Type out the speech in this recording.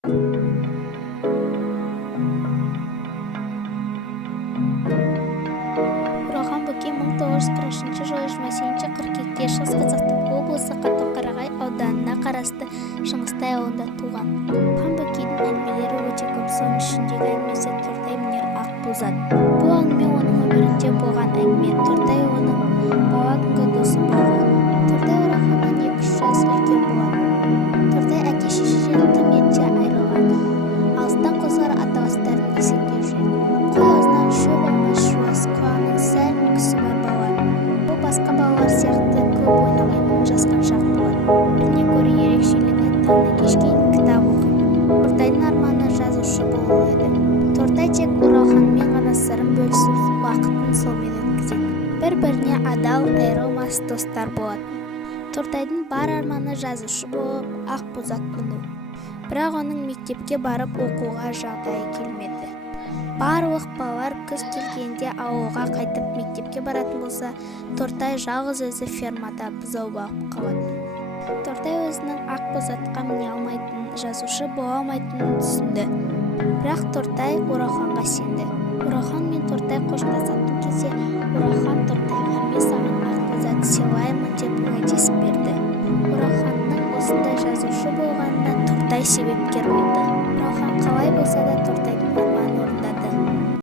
Бұралхан Бөкей 1940 жылы 28 қыркүйекте Шығыс Қазақстан облысы Қатон-Қарағай ауданына қарасты Шыңғыстай ауылында туған. Бұралхан Бөкейдің әңгімелері өте көп, соның ішіндегі әңгімесі «Тортай мінер Ақбозат». Бұл әңгіме оның өмірінде болған әңгіме. Тортай оның бала күнгі досы болған. Тортай Оралханнан 2-3 жас үлкен болған. Тортай әке-шешеден тым ерте айырылған. Алыстан қосылар аталастарын есептеп жүреді. Қой аузынан шөп алмас жуас, құлағының сәл мүкісі бар бала. Ол басқа балалар сияқты көп ойнамайтын жасқаншақ болады. Біріне көрі ерекшелігі таңнан кешке кітап оқиды. Тортайдың арманы жазушы болу еді. Тортай тек Оралханмен ғана сырын бөлісіп, уақытын солмен өткізеді. Бір-біріне адал, айырылмас достар болады. Тортайдың бар арманы жазушы болып, Ақбозат міну. Бірақ оның мектепке барып оқуға жағдайы келмеді. Барлық балалар күз келгенде ауылға қайтып мектепке баратын болса, Тортай жалғыз өзі фермада бұзау бағып қалады. Тортай өзінің Ақбозатқа міне алмайтынын, жазушы бола алмайтынын түсінді. Бірақ Тортай Оралханға сенді. Оралхан мен Тортай қоштасатын кезде Оралхан Тортайға «Мен саған Ақбозат сыйлаймын» деп уәдесін берді. Оралханның осындай жазушы болғанына Тортай себепкер болды. Оралхан қалай болса да Тортай